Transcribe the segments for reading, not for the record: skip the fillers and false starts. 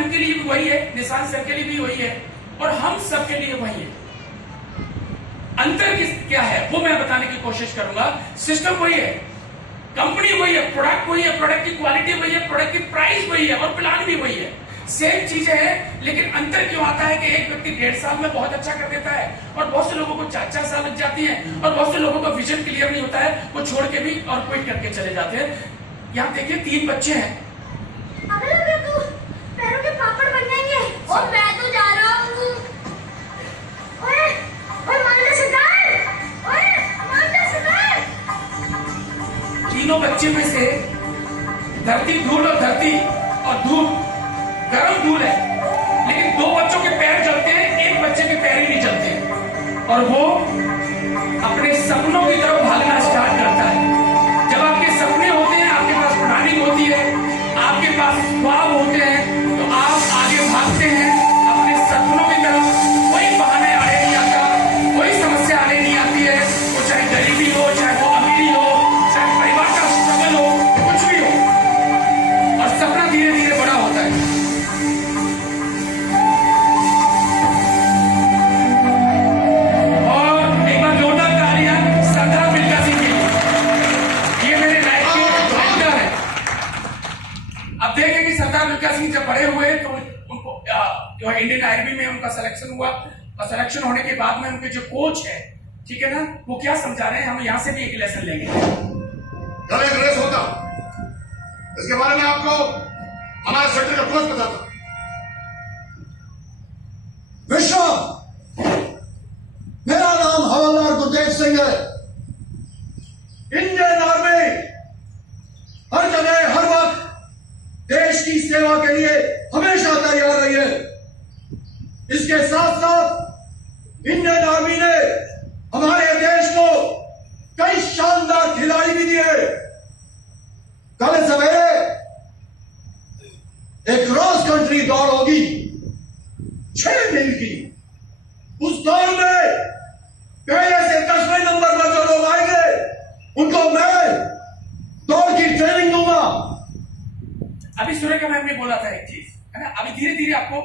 Ma'am के लिए भी वही है, निशान सर के लिए भी वही है, और हम सब के लिए वही है। अंतर क्या है वो मैं बताने की कोशिश करूंगा। सिस्टम वही है, कंपनी वही है, प्रोडक्ट वही है, प्रोडक्ट की क्वालिटी वही है, प्रोडक्ट की प्राइस वही है, और प्लान भी वही है। सेम चीजें हैं, लेकिन अंतर क्यों आता है कि एक व्यक्ति 1.5 साल में बहुत अच्छा कर देता है और बहुत से लोगों को 4-4 साल लग जाती है, और बहुत से लोगों का विजन क्लियर नहीं होता है, वो छोड़ के भी और क्विट करके चले जाते हैं। यहाँ देखिए 3 बच्चे हैं। पैरों के पापड़ बन जाएंगे और मैं तो जा रहा हूँ। ओए, ओए मांझा सरदार, ओए मांझा सरदार। तीनों बच्चे में से धरती धूल और धूप गर्म धूल है, लेकिन 2 बच्चों के पैर जलते हैं, एक बच्चे के पैर ही नहीं जलते, और वो अपने सपनों की तरफ भागना स्टार्ट करता है। जब आपके सपने होते हैं, आपके पास प्लानिंग होती है, आपके पास ख्वाब होते हैं, तो आप आगे भागते हैं अपने सपनों की तरफ। कोई बहाने आड़े नहीं आता, कोई समस्या आड़े नहीं आती है, वो चाहे गरीबी हो, चाहे वो अमीरी हो, चाहे परिवार का स्ट्रगल हो, कुछ भी हो, और सपना धीरे धीरे बड़ा होता है। और एक बार जोरदार तालियां सरदार मिल्खा सिंह के लिए। ये मेरे लाइफ के मेंटर है। अब देखें कि सरदार मिल्खा सिंह जब बड़े हुए तो उनको जो है इंडियन आर्मी में उनका सिलेक्शन हुआ, और सिलेक्शन होने के बाद में उनके जो कोच है, ठीक है ना, वो क्या समझा रहे हैं, हम यहाँ से भी एक लेसन लेंगे। कल एक रेस होता, इसके बारे में आपको हमारे सेक्टर का कोच पता था। विश्व, मेरा नाम हवलदार गुरदेव सिंह है। इंडियन आर्मी हर जगह हर वक्त देश की सेवा के लिए हमेशा तैयार रही है। इसके साथ साथ इंडियन आर्मी ने हमारे देश को कई शानदार खिलाड़ी भी दिए। कल सवेरे एक क्रॉस कंट्री दौड़ होगी 6 मील की। उस दौड़ में पहले से 10वें नंबर पर जो लोग आएंगे, उनको मैं दौड़ की ट्रेनिंग दूंगा। अभी सुरेखा मैम ने बोला था एक चीज, है ना, अभी धीरे धीरे आपको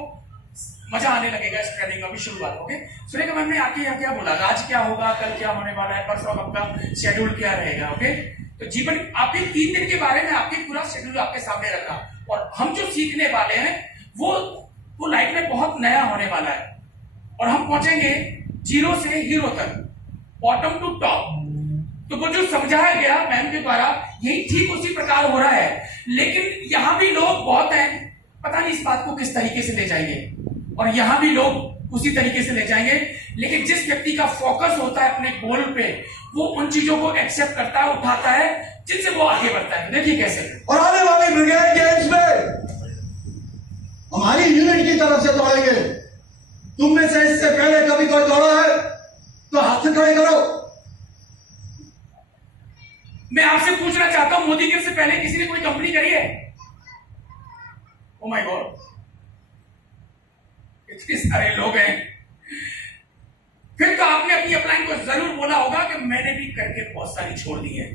मजा आने लगेगा इस ट्रेनिंग का भी शुरुआत। ओके, सुरेखा मैम ने आके यहाँ क्या बोला, आज क्या होगा, कल क्या होने वाला है, परसों आपका शेड्यूल क्या रहेगा। ओके, तो जीवन आपके 3 दिन के बारे में आपके पूरा शेड्यूल आपके सामने रखा, और हम जो सीखने वाले हैं वो लाइफ में बहुत नया होने वाला है, और हम पहुंचेंगे 0 से हीरो तक, बॉटम टू टॉप। तो वो जो समझाया गया मैम के द्वारा, यही ठीक उसी प्रकार हो रहा है। लेकिन यहां भी लोग बहुत हैं, पता नहीं इस बात को किस तरीके से ले जाएंगे, और यहां भी लोग उसी तरीके से ले जाएंगे। लेकिन जिस व्यक्ति का फोकस होता है अपने गोल पे, वो उन चीजों को एक्सेप्ट करता है, उठाता है, जिनसे वो आगे बढ़ता है। देखिए कैसे। और आने वाले ब्रिगेड गेम्स में हमारी यूनिट की तरफ से दौड़ेंगे। तुम में से इससे पहले कभी कोई दौड़ा है तो हाथ से खड़े करो। मैं आपसे पूछना चाहता हूं, मोदी के से पहले किसी ने कोई कंपनी करी है? ओ माय गॉड, इतने सारे लोग हैं। फिर तो आपने अपनी अपलाइन को जरूर बोला होगा कि मैंने भी करके बहुत सारी छोड़ दी है,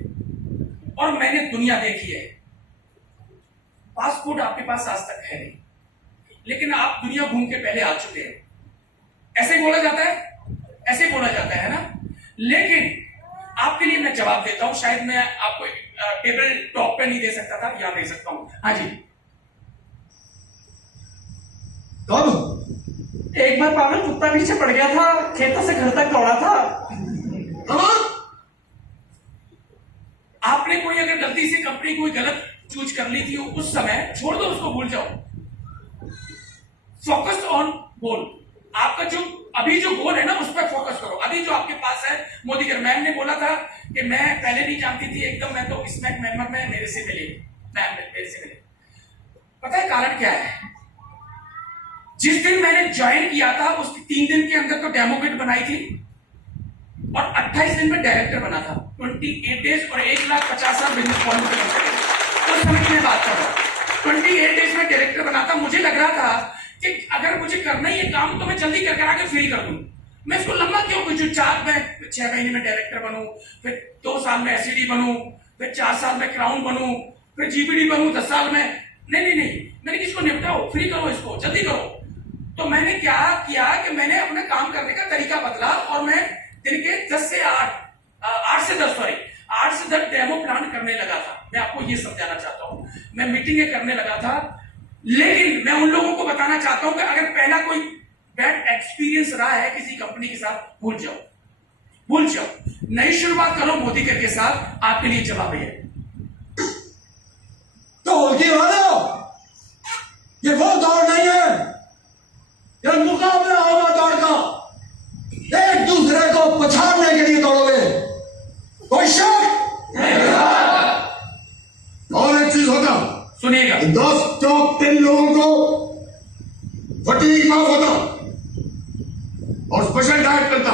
और मैंने दुनिया देखी है। पासपोर्ट आपके पास आज तक है नहीं, लेकिन आप दुनिया घूम के पहले आ चुके हैं। ऐसे बोला जाता है, ऐसे बोला जाता है ना। लेकिन आपके लिए मैं जवाब देता हूं, शायद मैं आपको टेबल टॉप पे नहीं दे सकता था, यहां दे सकता हूं। हाँ जी। कब? एक बार पागल कुत्ता पीछे पड़ गया था, खेतों से घर तक दौड़ा था। आपने कोई अगर गलती से कंपनी कोई गलत चूज कर ली थी उस समय, छोड़ दो उसको, भूल जाओ। Focus on goal. आपका जो अभी जो गोल है ना, उस पर फोकस करो। अभी जो आपके पास है, मोदी के मैम ने बोला था कि मैं पहले नहीं जानती थी एकदम, मैं तो स्मैक मेंबर में मेरे से मिले, मैम मेरे से मिले। पता है कारण क्या है? जिस दिन मैंने ज्वाइन किया था, उसके 3 दिन के अंदर तो डेमो किट बनाई थी, और 28 दिन में डायरेक्टर बना था। 28 डेज और 1,50,000 बिजनेस फॉलो कर सकते। उस समय की मैं बात कर रहा हूँ, 28 डेज में डायरेक्टर बना था। मुझे लग रहा था कि अगर मुझे करना ही है काम, तो मैं जल्दी कर आके फ्री कर दूं। मैं इसको लंबा क्यों कुछ 6 महीने में डायरेक्टर बनूं, फिर 2 साल में एसईडी बनूं, फिर 4 साल में क्राउन बनूं, फिर जीपीडी बनूं 10 साल में। नहीं नहीं नहीं, मैंने किसको निपटाओ, फ्री करो इसको, जल्दी करो। तो मैंने क्या किया कि मैंने अपने काम करने का तरीका बदला और मैं दिन के 10 से 8 से 10 सॉरी 8 से 10 डेमो प्लान करने लगा था। मैं आपको ये समझाना चाहता हूं, मैं मीटिंगें करने लगा था, लेकिन मैं उन लोगों को बताना चाहता हूं कि अगर पहला कोई बैड एक्सपीरियंस रहा है किसी कंपनी के साथ, भूल जाओ, भूल जाओ, नई शुरुआत करो मोदी के साथ, आपके लिए जवाब है। तो होगी वालों, ये वो दौड़ नहीं है, ये मुकाबला होगा दौड़ का। एक दूसरे को पछाड़ने के लिए दौड़ोगे, कोई शक? और एक चीज होता, सुनिएगा, 10 टॉप 10 लोगों को फटीग माफ होता और स्पेशल डाइट करता,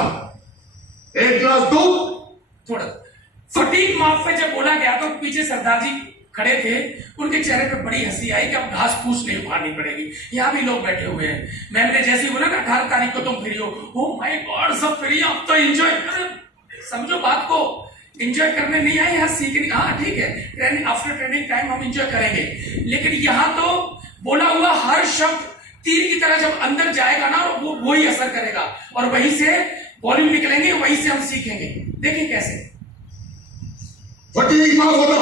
1 गिलास दूध। थोड़ा फटीक माफ में जब बोला गया तो पीछे सरदार जी खड़े थे, उनके चेहरे पे बड़ी हंसी आई कि अब घास फूस नहीं उखाड़नी पड़ेगी। यहाँ भी लोग बैठे हुए हैं। मैम ने जैसे ही बोला ना 18 तारीख को तुम फ्री हो, ओह माय गॉड सब फ्री, अब तो एंजॉय करो। समझो बात को, एंजॉय करने नहीं आए यहाँ सीखने। हाँ ठीक है, ट्रेनिंग आफ्टर ट्रेनिंग टाइम हम एंजॉय करेंगे, लेकिन यहाँ तो बोला हुआ हर शब्द तीर की तरह जब अंदर जाएगा ना वो वही असर करेगा और वहीं से वॉल्यूम निकलेंगे, वहीं से हम सीखेंगे। देखिए कैसे फटीग माफ होता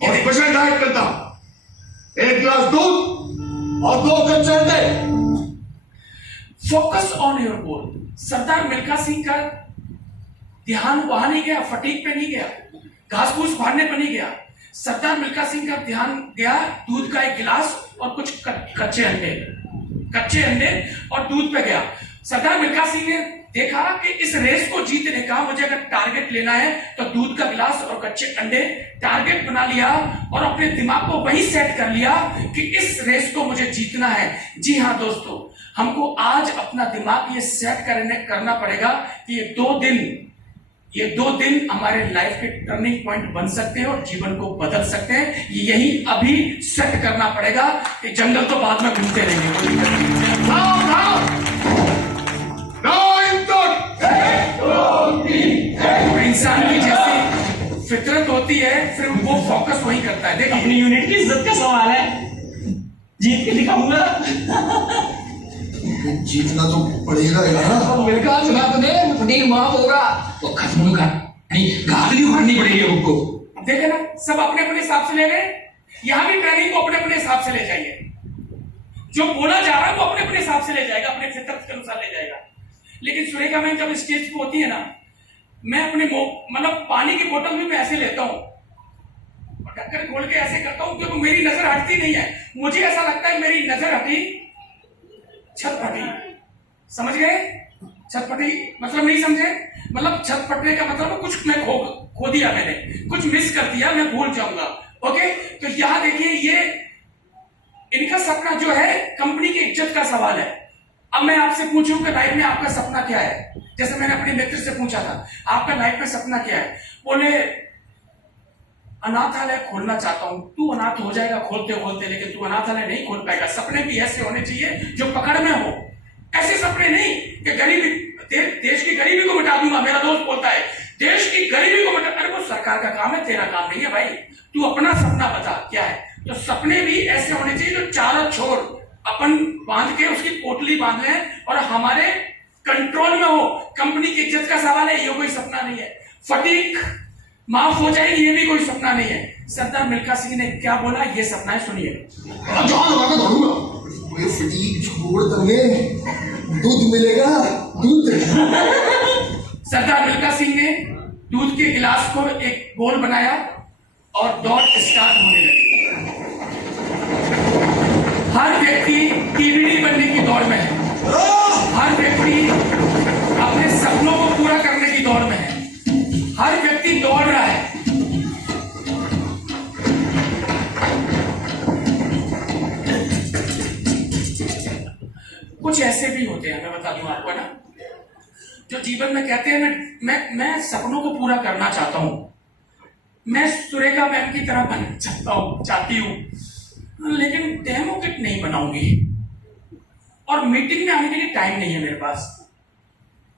और स्पेशल डाइट करता, 1 गिलास दूध और 2 कच्चे अंडे। Focus on your goal. Sardar Milkha Singh का ध्यान वहां नहीं गया, फटीक पे नहीं गया, घास फूस फाड़ने पे नहीं गया। सरदार मिल्खा सिंह का ध्यान गया दूध का 1 गिलास और कुछ कच्चे अंडे और दूध पे गया। सरदार मिल्खा सिंह ने देखा कि इस रेस को जीतने का मुझे अगर टारगेट लेना है तो दूध का गिलास और कच्चे अंडे टारगेट बना लिया और अपने दिमाग को वही सेट कर लिया कि इस रेस को मुझे जीतना है। जी हाँ दोस्तों, हमको आज अपना दिमाग ये सेट करना पड़ेगा कि ये दो दिन हमारे लाइफ के टर्निंग पॉइंट बन सकते हैं और जीवन को बदल सकते हैं। यही अभी सेट करना पड़ेगा कि जंगल तो बाद में घूमते रहेंगे, कोई दिक्कत नहीं। नाउ नाउ इंसान की जैसी फितरत होती है, फिर वो फोकस वही करता है। देखिए अपनी यूनिट की इज्जत का सवाल है, जीत के दिखाऊंगा। जीतना तो पड़ेगा यार। मिलका सुना तुमने, फटीक माफ होगा तो खत्म गाली उखाड़नी पड़ेगी हमको। देखे ना, सब अपने अपने हिसाब से ले रहे हैं। यहां भी ट्रेनिंग को अपने अपने हिसाब से ले जाइए, जो बोला जा रहा है वो अपने अपने हिसाब से ले जाएगा, अपने फितरत के अनुसार ले जाएगा। लेकिन सुरेखा मैम जब स्टेज पे होती है ना, मैं अपने मतलब पानी की बोतल भी मैं ऐसे लेता हूं और ढक्कन खोल के ऐसे करता हूं क्योंकि मेरी नजर हटती नहीं है। मुझे ऐसा लगता है मेरी नजर हटी, छत फटी। समझ गए? छत फटी मतलब नहीं समझे? मतलब छत फटने का मतलब कुछ मैं खो दिया, मैंने कुछ मिस कर दिया, मैं भूल जाऊंगा। ओके, तो यहां देखिए, ये इनका सपना जो है कंपनी की इज्जत का सवाल है। अब मैं आपसे पूछूं कि लाइफ में आपका सपना क्या है? जैसे मैंने अपने मित्र से पूछा था, आपका लाइफ में सपना क्या है? बोले अनाथालय खोलना चाहता हूं। तू अनाथ हो जाएगा खोलते खोलते, लेकिन तू अनाथालय नहीं खोल पाएगा। सपने भी ऐसे होने चाहिए जो पकड़ में हो, ऐसे सपने नहीं कि गरीबी, देश की गरीबी को मिटा दूंगा। मेरा दोस्त बोलता है देश की गरीबी को मिटा, अरे वो सरकार का काम है, तेरा काम नहीं है भाई। तू अपना सपना बता क्या है। तो सपने भी ऐसे होने चाहिए जो चारों छोर अपन बांध के उसकी पोटली बांध लें और हमारे कंट्रोल में हो। कंपनी की इज्जत का सवाल है, ये कोई सपना नहीं है। फटीक माफ हो जाएगी, ये भी कोई सपना नहीं है। सरदार मिल्खा सिंह ने क्या बोला, ये सपना है, सुनिए। जान लगा दौड़ूंगा, फटीक छोड़ दोगे, दूध मिलेगा, दूध। सरदार मिल्खा सिंह ने दूध के गिलास को एक गोल बनाया और दौड़ स्टार्ट होने लगी। हर व्यक्ति टीवीडी बनने की दौड़ में है, हर व्यक्ति अपने सपनों को पूरा करने की दौड़ में है, हर व्यक्ति दौड़ रहा है। कुछ ऐसे भी होते हैं, मैं बता दूं आपको ना, जो जीवन में कहते हैं मैं सपनों को पूरा करना चाहता हूं, मैं सुरेखा मैम की तरह बनना चाहती हूं, लेकिन डेमो किट नहीं बनाऊंगी और मीटिंग में आने के लिए टाइम नहीं है मेरे पास।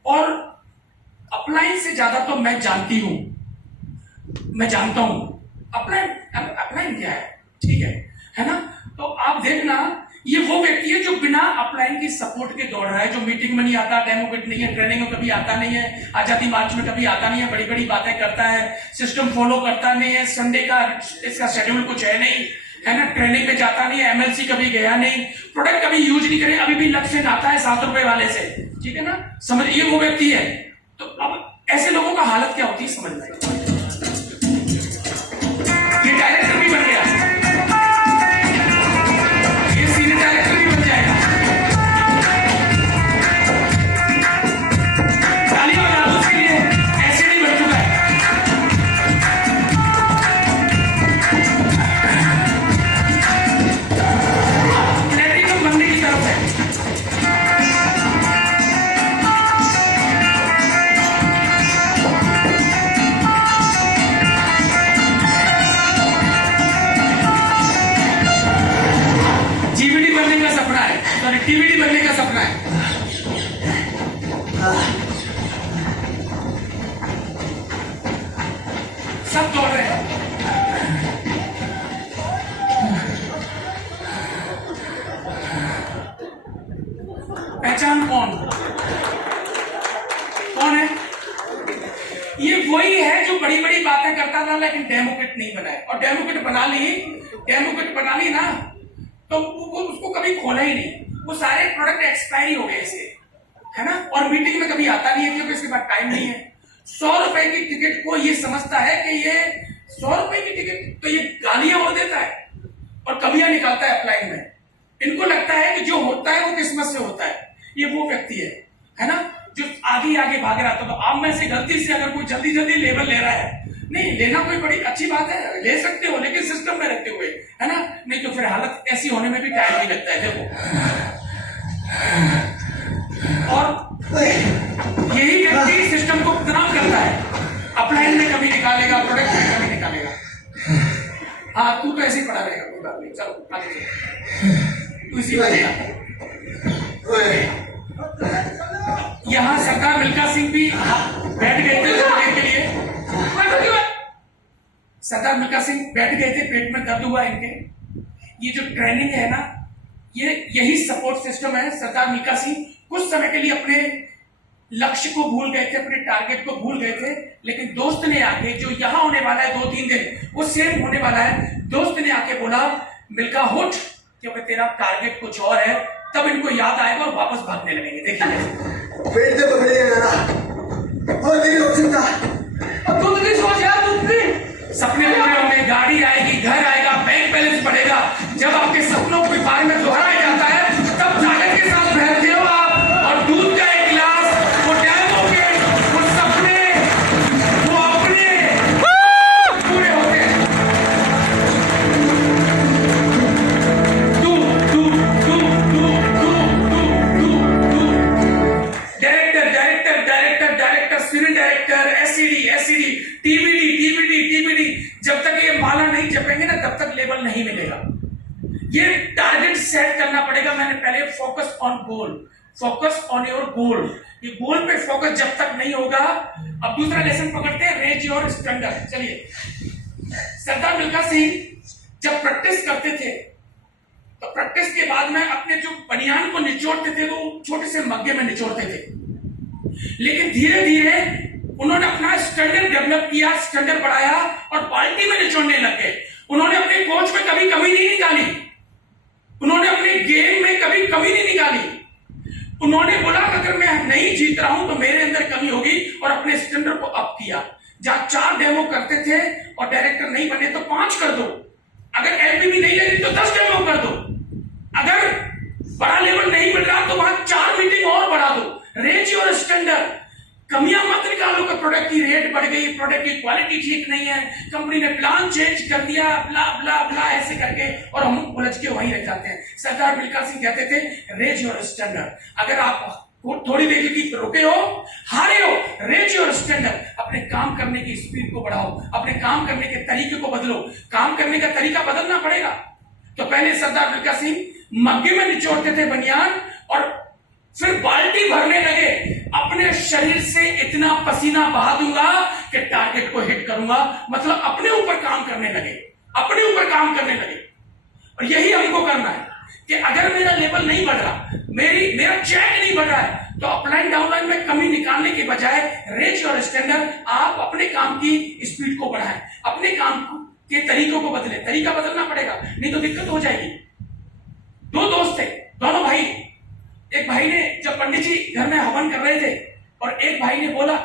और अपलाइन से ज्यादा तो मैं जानता हूं अपलाइन क्या है। ठीक है ना? तो आप देखना, ये वो व्यक्ति है जो बिना अपलाइन की सपोर्ट के दौड़ रहा है, जो मीटिंग में नहीं आता, डेमोक्रेट नहीं है, ट्रेनिंग में कभी आता नहीं है, आजादी मार्च में कभी आता नहीं है, बड़ी बड़ी बातें करता है, सिस्टम फॉलो करता नहीं है, संडे का इसका शेड्यूल कुछ है नहीं, है ना, ट्रेनिंग में जाता नहीं है, एमएलसी कभी गया नहीं, प्रोडक्ट कभी यूज नहीं करे, अभी भी लक्ष्य नाता है 7 रुपए वाले से, ठीक है ना, समझ, ये वो व्यक्ति है। तो अब ऐसे लोगों का हालत क्या होती है समझ में, ये डायरेक्टर भी बन गया, ये सीनियर डायरेक्टर भी बन जाएगा, तालियां बजा दो उसके लिए, ऐसे नहीं बन चुका है। प्लेटिनम बनने की तरफ है। जीवीडी बनने का सपना है, सॉरी टीवीडी बनने का सपना है। सब दौड़ रहे हैं। पहचान कौन है? ये वही है जो बड़ी बड़ी बातें करता था लेकिन डेमोक्रेट नहीं बना है, और डेमोक्रेट बना ली ना, तो वो उसको कभी खोला ही नहीं, वो सारे प्रोडक्ट एक्सपायरी हो गए इसके, है ना, और मीटिंग में कभी आता नहीं है क्योंकि इसके पास टाइम नहीं है। 100 रुपए की टिकट को ये समझता है कि ये 100 रुपए की टिकट, तो ये गालियां और देता है और कमियां निकालता है अपलाइन में। इनको लगता है कि जो होता है वो किस्मत से होता है। ये वो व्यक्ति है ना, जो आगे भाग रहा था। तो आप में से गलती से अगर कोई जल्दी लेवल ले रहा है, नहीं लेना कोई बड़ी अच्छी बात है, ले सकते हो, लेकिन सिस्टम में रखते हुए, है ना, नहीं तो फिर हालत ऐसी होने में भी टाइम नहीं लगता है। देखो, और यही व्यक्ति सिस्टम को बदनाम करता है, अपलाइन में कभी निकालेगा, प्रोडक्ट में कभी निकालेगा। हाँ, तू तो ऐसे ही पड़ा रहेगा, कोई बात नहीं, चलो आगे चलो, तू इसी बात यहाँ सरदार मिल्खा सिंह भी बैठ गए थे थोड़ी देर के लिए। सरदार मिल्खा सिंह बैठ गए थे, पेट में दर्द हुआ इनके। ये जो ट्रेनिंग है ना, यही सपोर्ट सिस्टम है। सरदार मिल्खा सिंह कुछ समय के लिए अपने लक्ष्य को भूल गए थे, अपने टारगेट को भूल गए थे, लेकिन दोस्त ने आके, जो यहाँ होने वाला है 2-3 दिन, वो सेम होने वाला है। दोस्त ने आके बोला, मिल्खा उठ, क्योंकि तेरा टारगेट कुछ और है। तब इनको याद आएगा और वापस भागने लगेंगे। देखिए, पेट से पकड़े जाना और नहीं हो सकता। अब तू नहीं सोच यार, तू सपने पूरे होंगे, गाड़ी आएगी, घर आएगा, बैंक बैलेंस बढ़ेगा। जब आपके सपनों के बारे में दोहराया जाता है, तब ताकत के साथ बैठते हो आप, और दूध का एक गिलास, वो डैमों के, वो सपने, वो अपने पूरे होते हैं। Director, senior director, SCD, TVD, जब तक ये माला नहीं जपेंगे ना, तब तक लेवल नहीं मिलेगा। ये टारगेट सेट करना पड़ेगा। मैंने पहले focus on goal, focus on your गोल, ये गोल पे फोकस जब तक नहीं होगा। अब दूसरा लेसन पकड़ते हैं, रेज योर स्टैंडर्ड। चलिए, सरदार मिल्खा सिंह जब प्रैक्टिस करते थे, तो प्रैक्टिस के बाद में अपने जो बनियान को निचोड़ते थे, वो छोटे से मग्गे में निचोड़ते थे, लेकिन धीरे धीरे उन्होंने अपना स्टैंडर्ड डेवलप किया, स्टैंडर्ड बढ़ाया और पार्टी में निचोड़ने लग गए। उन्होंने अपने कोच में कभी कमी नहीं निकाली, उन्होंने अपने गेम में कभी कमी नहीं निकाली। उन्होंने बोला अगर मैं नहीं जीत रहा हूं तो मेरे अंदर कमी होगी, और अपने स्टैंडर्ड को अप किया। जहां 4 डेमो करते थे और डायरेक्टर नहीं बने तो 5 कर दो, अगर एमपीवी नहीं लगी तो 10 डेमो कर दो, अगर बड़ा लेवल नहीं मिल रहा तो वहां 4 मीटिंग और बढ़ा दो। रेज योर स्टैंडर्ड, कमियां मत निकालो कि प्रोडक्ट की रेट बढ़ गई, प्रोडक्ट की क्वालिटी ठीक नहीं है, कंपनी ने प्लान चेंज कर दिया, ब्ला ब्ला ब्ला ऐसे करके, और हम उलझ के वहीं रह जाते हैं। सरदार मिल्खा सिंह कहते थे, रेज योर स्टैंडर्ड। अगर आप थोड़ी देर की रुके हो, हारे हो, रेज योर स्टैंडर्ड। अपने काम करने की स्पीड को बढ़ाओ, अपने काम करने के तरीके को बदलो। काम करने का तरीका बदलना पड़ेगा। तो पहले सरदार मिल्खा सिंह मग्गे में निचोड़ते थे बनियान, और फिर बाल्टी भरने लगे, अपने शरीर से इतना पसीना बहा दूंगा कि टारगेट को हिट करूंगा। मतलब अपने ऊपर काम करने लगे, अपने ऊपर काम करने लगे। और यही हमको करना है कि अगर मेरा लेवल नहीं बढ़ रहा, मेरा चेक नहीं बढ़ रहा है, तो अपलाइन डाउनलाइन में कमी निकालने के बजाय रेज और स्टैंडर्ड आप अपने काम की स्पीड को बढ़ाएं, अपने काम के तरीकों को बदले। तरीका बदलना पड़ेगा, नहीं तो दिक्कत हो जाएगी। दो दोस्त थे, दोनों भाई। एक भाई ने, जब पंडित जी घर में हवन कर रहे थे और एक भाई ने बोला